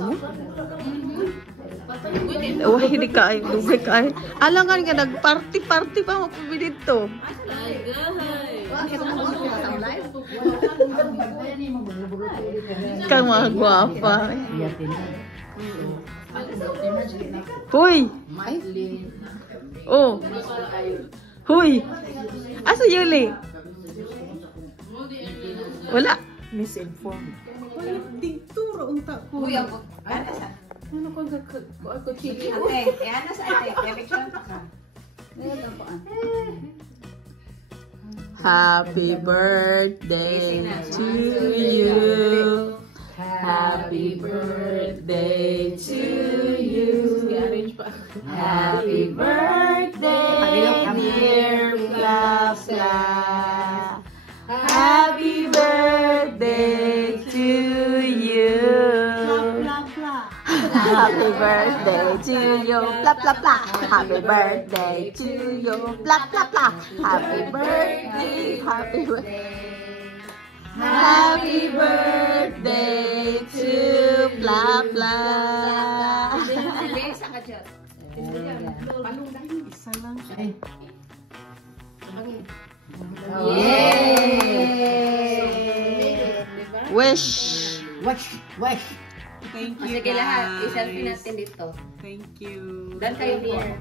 mo? Oh, hindi ka ay. Dugay ka ay. Alangan ka, nag-party-party pa mo po dito. Kang mga gwapa. Hoy! Oh! Hoy! Asa Yuli? Wala. Misinformed. Wala dito unta ko. Uy, ako. Ano ko ako chili? Ate, ana sa ate. Picture pa ka. Happy birthday to you. Happy birthday to you. Happy birthday, dear Blah Blah. Happy birthday to you. Happy birthday to you. Blah blah blah. Happy birthday to you. Blah blah blah. Happy birthday. Happy birthday. Happy birthday to blah blah. Isa lang siya. Yay! Wish! Wish! Thank you, guys. Sige lahat, i-selfie natin dito. Thank you. Dan kayo here.